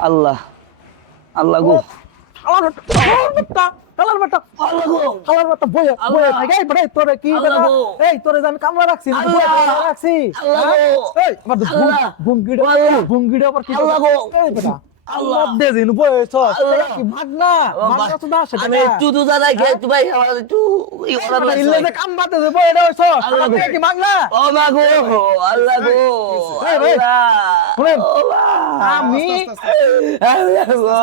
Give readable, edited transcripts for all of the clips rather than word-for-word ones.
আল্লাহ আল্লাহ গো শালার বাচ্চা শালার বাচ্চা আল্লাহ গো শালার বাচ্চা বয়ে বয়ে থাকে এই বেটা তোরে কি বেটা আল্লাহ গো। এই তোরে যে আমি কামলা রাখছি না বয়ে আল্লাহ। রাখছি আল্লাহ হ্যাঁ? গো। এই আমার আল্লাহ। ভুঙ্গিটা আল্লাহ। ভুঙ্গিটা আবার কি আল্লাহ গো। এই বেটা আল্লাহ। আল্লাহ দে দিন বয়েছ আল্লাহ। কি ভাগনা ভাগনা তো না সেটা আমি একটু দুধা রাখি একটু ভাই আমার একটু ইল্লে যে কাম বাতে যে বয়ে রইছ আল্লাহ আমার গো। কি ভাগনা ও মা গো আল্লাহ গো এই ভাই, আল্লাহ শুনেন, ও মা। আমি আল্লাহ গো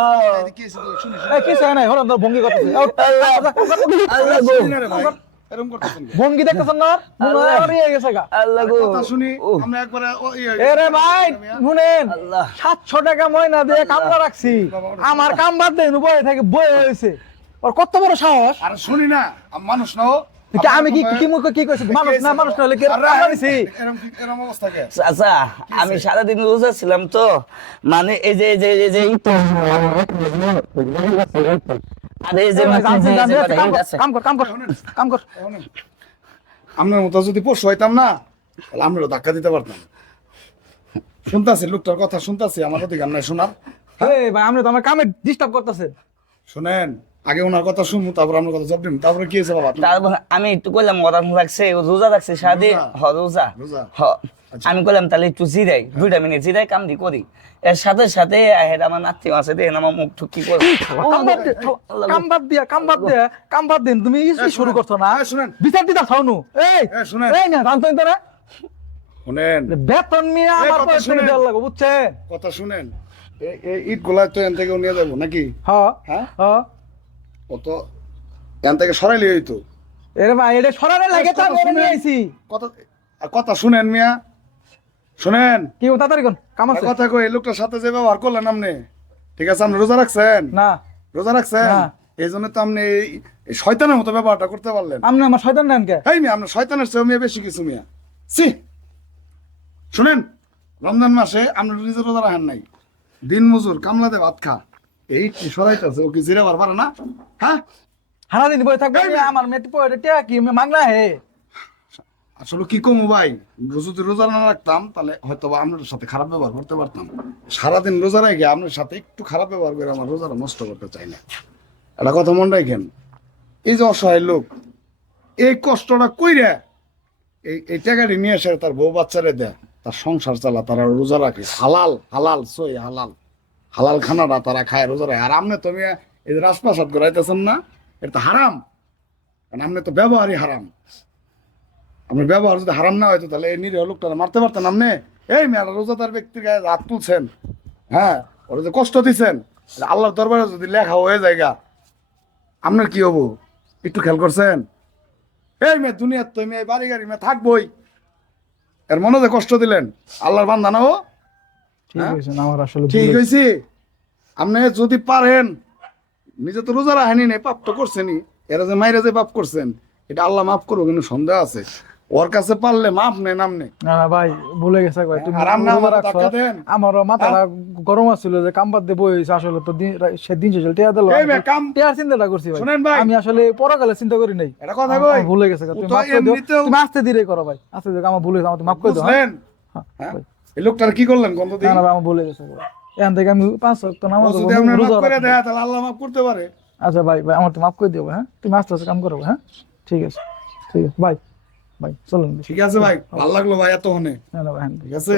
এই কি চাই নাই হলাম তোর ভঙ্গি করতেছে আল্লাহ গো এরকম করতেছেন কেন? ভঙ্গি দেখতেছেন না মনে হয় আর ইয়ে গেছে গা আল্লাহ গো কথা শুনি ও, আমরা একবারে এরে ভাই শুনেন আল্লাহ 700 টাকা ময়না দিয়ে কামলা রাখছি আমার কাম বাদ দেন বয়ে থাকে বয়ে হয়েছে ওর কত বড় সাহস আর শুনি না মানুষ না ও কি আমি কি কি মুখ কি কইছি মানুষ না মানুষ না হলে কি কামলা দিছি এরকম অবস্থা কে আচ্ছা আমি সারাদিন রোজা ছিলাম তো মানে এই যে এই তো আরে এই যে কাম কর কাম কর কাম কর আপনার মতো যদি পশু হইতাম না তাহলে আমরাও ধাক্কা দিতে পারতাম শুনতাছি লোকটার কথা শুনতাছি আমার অধিকার নাই শোনার এই ভাই আপনি তো আমার কামে ডিস্টার্ব করতেছেন শুনেন আগে ওনার কথা শুনবো তারপর আপনার কথা জব দিন তারপরে কি হয়েছে বাবা তারপর আমি একটু কইলাম মরান লাগছে ও রোজা রাখছে সারাদিন রোজা? হ রোজা রোজা? হ আমি কইলাম তাহলে একটু জিরাই 2টা মিনিট জিরাই কাম দি করি এর সাথে সাথে হেড আমার নাতি আছে দেখেন আমার মুখ ঠুকি করে কাম বাদ দিন তুমি কি শুরু করছো না শুনেন বিচার দিতা ছাউনু এই শুনেন এই না জানতো না শুনেন বেতন নিয়ে আমার কথা পয়সা শুনেন। দেওয়ার লাগবে বুঝছেন কথা শুনেন এই ইট গুলা তো এন থেকে নিয়ে যাবো নাকি হ্যাঁ হ্যাঁ হ্যাঁ কত এন থেকে সরাইলে হইতো এরে ভাই এটা সরারে লাগে তো আমি নিয়ে আইছি কথা কথা শুনেন মিয়া শুনেন কি তাড়াতাড়ি কোন কাম আছে কথা কই এই লোকটার সাথে যে ব্যবহার করলেন আপনি ঠিক আছে আপনি রোজা রাখছেন না রোজা রাখছেন না। এই জন্য তো আপনি এই শয়তানের মতো ব্যবহারটা করতে পারলেন আপনি আমার শয়তান নেন কে এই মিয়া আপনার শয়তানের চেয়ে মিয়া বেশি কিছু মিয়া সি শুনেন রমজান মাসে আপনি নিজে রোজা রাখেন নাই দিন মজুর কামলাতে ভাত খা এই কি সরাইতেছে ও কি জিরাবার পারে না হ্যাঁ হারা দিন বই থাকবে আমার মেয়ে পয়সা টিয়া কি মাংলা হে আসলে কি কমু ভাই যদি রোজা না রাখতাম তাহলে হয়তো বা আপনার সাথে খারাপ ব্যবহার করতে পারতাম সারাদিন রোজা রেখে আপনার সাথে একটু খারাপ ব্যবহার করে আমার রোজাটা নষ্ট করতে চাই না একটা কথা মনে রাখেন এই যে অসহায় লোক এই কষ্টটা কইরা এই টাকাটি নিয়ে এসে তার বউ বাচ্চারে দেয় তার সংসার চালা তারা রোজা রাখে হালাল হালাল সই হালাল হালাল খানাটা তারা খায় রোজা রাখে আর আপনি তো এই যে রাজপ্রাসাদ করাইতেছেন না এটা তো হারাম কারণ আপনি তো ব্যবহারই হারাম আপনার ব্যবহার যদি হারাম না হয়তো তাহলে এই নিরীহ লোকটা মারতে পারতেন আপনি এই মেয়েরা রোজাদার ব্যক্তির গায়ে হাত তুলছেন হ্যাঁ ওরা যে কষ্ট দিচ্ছেন আল্লাহর দরবারে যদি লেখা হয়ে জায়গা আপনার কি হবো একটু খেয়াল করছেন এই মেয়ে দুনিয়ার তো মেয়ে বাড়ি গাড়ি মেয়ে থাকবোই এর মনে যে কষ্ট দিলেন আল্লাহর বান্দা না ও ঠিক হইছে না আমার আসলে ঠিক হয়েছি আপনি যদি পারেন নিজে তো রোজা রাখেনি নেই পাপ তো করছেনই এরা যে মাইরা যে পাপ করছেন এটা আল্লাহ মাফ করবো কিন্তু সন্দেহ আছে ওর কাছে পারলে মাফ নেন আপনি না না ভাই ভুলে গেছে ভাই তুমি আর আপনি রোজা আমার রাখছো। ধাক্কা দেন আমারও মাথাটা গরম আছিল যে কাম বাদ দিয়ে বই হইছে আসলে তো সে দিন শেষে টিয়া দিল এই মেয়ে কাম টিয়ার চিন্তাটা করছি ভাই শুনেন ভাই। আমি আসলে পরকালে চিন্তা করি নাই এটা কথা কই আমার ভুলে গেছে তুমি তো মাফ করে দিও এমনিতেও- তুমি আস্তে ধীরে করো ভাই আস্তে ধীরে আমার ভুলে গেছে আমার মাফ করে দাও বুঝলেন হ্যাঁ হ্যাঁ ভাই। এই লোকটার কি করলেন গন্ধ না দিয়ে না ভাই আমার ভুলে গেছে ভাই। এখান থেকে আমি 5 ওয়াক্ত নামাজ যদি পড়বো, আপনার রোজা মাফ করে রাখবো। দেয় তাহলে আল্লাহ মাফ করতে পারে আচ্ছা ভাই ভাই আমার তো মাফ করে দিও হ্যাঁ তুমি আস্তে আস্তে কাম করো হ্যাঁ ঠিক আছে ভাই ভাই চলুন ঠিক আছে ভাই ভালো লাগলো ভাই এত হনে না না ভাই হ্যাঁ। ঠিক আছে